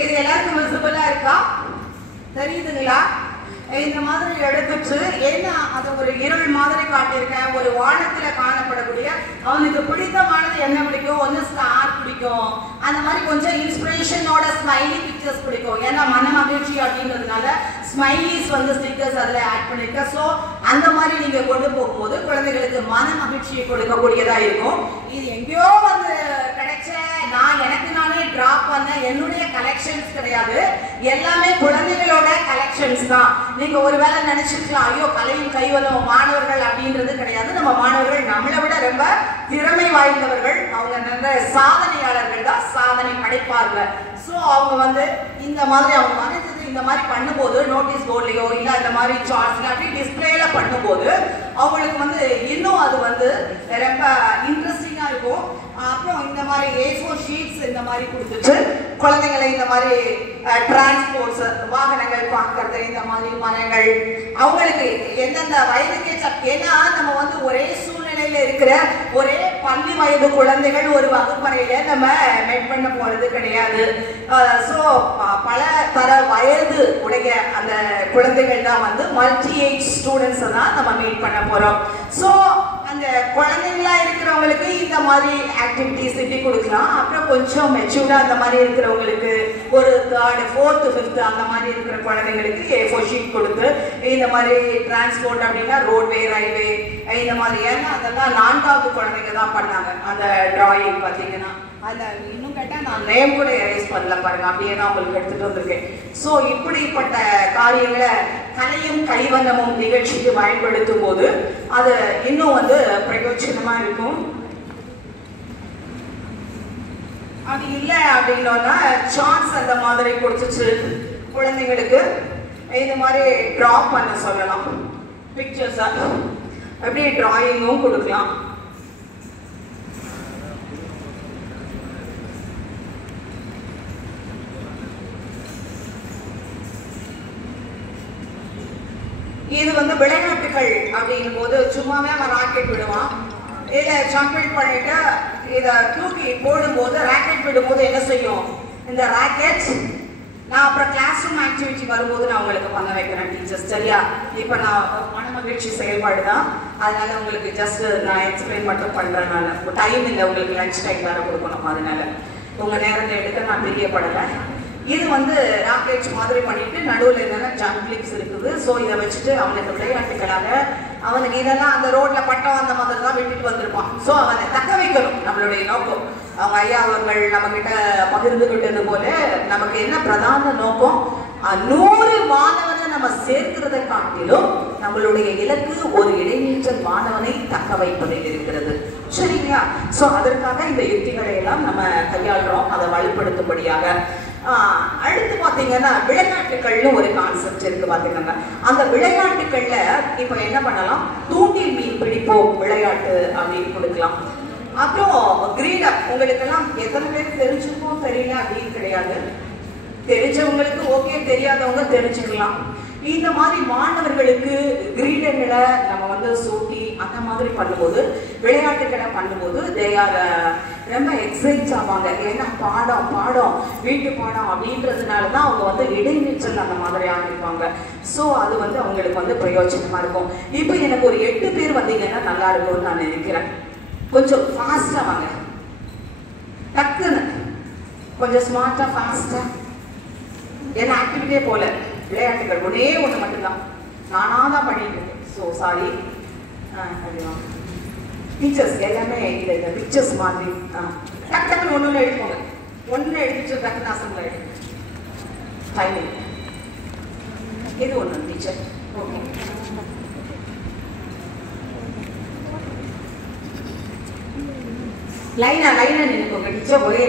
இது எல்லாருக்கும் விசிபிளா இருக்கா? தெரியுதுங்களா? இந்த மாதிரி எடுத்துச்சு. ஏன்னா அது ஒரு இருள் மாதிரி காட்டியிருக்கேன். ஒரு வானத்துல காணப்படக்கூடிய அவனுக்கு பிடித்தமானது என்ன பிடிக்கும்? ஒன்று ஸ்டார் பிடிக்கும், அந்த மாதிரி கொஞ்சம் இன்ஸ்பிரேஷனோட ஸ்மைலி பிக்சர்ஸ் பிடிக்கும். ஏன்னா மன மகிழ்ச்சி அப்படின்றதுனால ஸ்மைலிஸ் வந்து ஸ்டிக்கர்ஸ் அதில் ஆட் பண்ணியிருக்கேன். ஸோ அந்த மாதிரி நீங்கள் கொண்டு போகும்போது குழந்தைகளுக்கு மன மகிழ்ச்சியை கொடுக்கக்கூடியதா இருக்கும். இது எங்கேயோ வந்து கிடைச்ச நான் எனக்கு நானே டிராப் பண்ண என்னுடைய கலெக்ஷன்ஸ் கிடையாது, எல்லாமே குழந்தைகளோட கலெக்ஷன்ஸ் தான். நீங்க ஒருவேளை நினைச்சிருக்கலாம், ஐயோ கலையும் கைவலும் மாணவர்கள் அப்படின்றது கிடையாது. நம்ம மாணவர்கள் நம்மளை விட ரொம்ப திறமை வாய்ந்தவர்கள், அவங்க நல்ல சாதனையாளர்கள் தான், சாதனை படைப்பார்கள். ஸோ அவங்க வந்து இந்த மாதிரி அவங்க மனசு இந்த மாதிரி பண்ணும்போது நோட்டீஸ் போர்ட்லையோ இல்லை இந்த மாதிரி சார்ட்ஸ்ல அப்படி டிஸ்பிளேல பண்ணும்போது அவங்களுக்கு வந்து இன்னும் அது வந்து ரொம்ப இன்ட்ரெஸ்டிங்காக இருக்கும். அப்புறம் இந்த மாதிரி A4 ஷீட்ஸ் இந்த மாதிரி கொடுத்துட்டு குழந்தைங்களை இந்த மாதிரி டிரான்ஸ்போர்ட்ஸ் வாகனங்கள் பார்க்கறது, இந்த மாதிரி மரங்கள் அவங்களுக்கு எந்தெந்த வயதுக்கு ஏன்னா நம்ம வந்து ஒரே சூழ்நிலையில இருக்கிற ஒரே பள்ளி வயது குழந்தைகள் ஒரு வகுப்பறையில நம்ம மேட் பண்ண போறது கிடையாது. ஸோ பல தர வயது உடைய அந்த குழந்தைகள் தான் வந்து மல்டி ஏஜ் ஸ்டூடெண்ட்ஸை தான் நம்ம மீட் பண்ண போறோம். ஸோ அந்த குழந்தைங்களா இருக்கிறவங்களுக்கு இந்த மாதிரி ஆக்டிவிட்டிஸ் இப்படி கொடுக்கலாம். அப்புறம் கொஞ்சம் மெச்சூர்டா அந்த மாதிரி இருக்கிறவங்களுக்கு ஒரு 3rd 4th 5th அந்த மாதிரி இருக்கிற குழந்தைங்களுக்கு A4 ஷீட் கொடுத்து இந்த மாதிரி டிரான்ஸ்போர்ட் அப்படின்னா ரோட்வே ரயில்வே இந்த மாதிரி, ஏன்னா அதெல்லாம் 4வது குழந்தைங்க தான் பண்ணாங்க அந்த டிராயிங் பார்த்தீங்கன்னா. அதில் இன்னும் கேட்டால் நான் நேம் கூட எரேஸ் பண்ணல பாருங்க, அப்படியே தான் உங்களுக்கு எடுத்துட்டு வந்திருக்கேன். ஸோ இப்படிப்பட்ட காரியங்களை கலையும் கைவண்ணமும் நிகழ்ச்சிக்கு பயன்படுத்தும் போது அது இன்னும் வந்து பிரயோஜனமா இருக்கும். அது இல்லை அப்படின்னா சான்ஸ் அந்த மாதிரி கொடுத்துச்சு குழந்தைங்களுக்கு இந்த மாதிரி ட்ரா பண்ண சொல்லலாம். பிக்சர்ஸா அப்படியே டிராயிங்கும் கொடுக்கலாம். இது வந்து விளையாட்டுகள் அப்படிங்கும் போது சும்மாவே அவன் ராக்கெட் விடுவான், இல்லை ஜம்பிள் பண்ணிட்டு இதை தூக்கி போடும்போது ராக்கெட் விடும்போது என்ன செய்யும் இந்த ராக்கெட். நான் அப்புறம் கிளாஸ் ரூம் ஆக்டிவிட்டி வரும்போது நான் உங்களுக்கு பண்ண வைக்கிறேன் டீச்சர்ஸ், சரியா? இப்போ நான் மன மகிழ்ச்சி செயல்பாடு தான், அதனால உங்களுக்கு ஜஸ்ட் நான் எக்ஸ்பிளைன் மட்டும் பண்ணுறேன். நான் டைம் இல்லை, உங்களுக்கு லஞ்ச் டைம் வேறு கொடுக்கணும், அதனால உங்கள் நேரத்தை எடுக்க நான் தெரியப்படலை. இது வந்து ராக்கெட் மாதிரி பண்ணிட்டு நடுவில் என்னன்னா ஜம்பிளிங்ஸ் இருக்குது. ஸோ இதை வச்சுட்டு அவனுக்கு விளையாட்டுகளாக அவனுக்கு இதெல்லாம் அந்த ரோட்ல பட்டம் அந்த மாதிரி தான் விட்டுட்டு வந்திருப்பான். ஸோ அவனை தக்க வைக்கணும் நம்மளுடைய நோக்கம். அவங்க ஐயா அவர்கள் நம்ம கிட்ட பகிர்ந்துகிட்டது போல நமக்கு என்ன பிரதான நோக்கம், 100 மாணவனை நம்ம சேர்க்கிறதை காட்டிலும் நம்மளுடைய இலக்கு ஒரு இடைநிற்றல் மாணவனை தக்க வைப்பதில் இருக்கிறது, சரிங்களா? ஸோ அதற்காக இந்த யுக்திகளை எல்லாம் நம்ம கையாளுறோம், அதை வலுப்படுத்தும்படியாக. அடுத்து பாத்தீங்கன்னா விளையாட்டுகள்னு ஒரு கான்செப்ட் இருக்கு பாத்தீங்கன்னா. அந்த விளையாட்டுகள்ல இப்ப என்ன பண்ணலாம், தூண்டில் மீன் பிடிப்போம் விளையாட்டு அப்படின்னு கொடுக்கலாம். அப்புறம் கிரீன் அப், உங்களுக்கு எல்லாம் எத்தனை பேர் தெரிஞ்சுக்கும் தெரியல அப்படின்னு கிடையாது, தெரிஞ்சவங்களுக்கு ஓகே, தெரியாதவங்க தெரிஞ்சுக்கலாம். இந்த மாதிரி மாணவர்களுக்கு கிரீடங்களை நம்ம வந்து சூட்டி அந்த மாதிரி பண்ணும்போது விளையாட்டுகளை பண்ணும்போது ரொம்ப எக்ஸைட் ஆவாங்க. ஏன்னா பாடம் பாடம் வீட்டு பாடம் அப்படின்றதுனால தான் அவங்க வந்து இடைநிற்றல் அந்த மாதிரி ஆகிருப்பாங்க. ஸோ அது வந்து அவங்களுக்கு வந்து பிரயோஜனமா இருக்கும். இப்போ எனக்கு ஒரு 8 பேர் வந்தீங்கன்னா நல்லா இருக்கும்னு நான் நினைக்கிறேன். கொஞ்சம் ஃபாஸ்டா வாங்க, டக்குன்னு கொஞ்சம் ஸ்மார்ட்டா ஃபாஸ்டா. ஏன்னா ஆக்டிவிட்டியே போல விளையாட்டுகள் ஒரே ஒன்று மட்டும்தான், நானாக தான் பண்ணிட்டு இருக்கேன். ஸோ சாரி, டீச்சர்ஸ் எல்லாமே இந்த பிக்சர்ஸ் மாதிரி டக்கு டக்குன்னு ஒன்று எடுப்போங்க. ஒன்று எடுத்துட்டு டக்குன்னு அசம்பிள் ஆகிடும் டைமிங். இது ஒன்று டீச்சர். ஓகே, லைனா நினைப்போங்க டீச்சர், ஒரே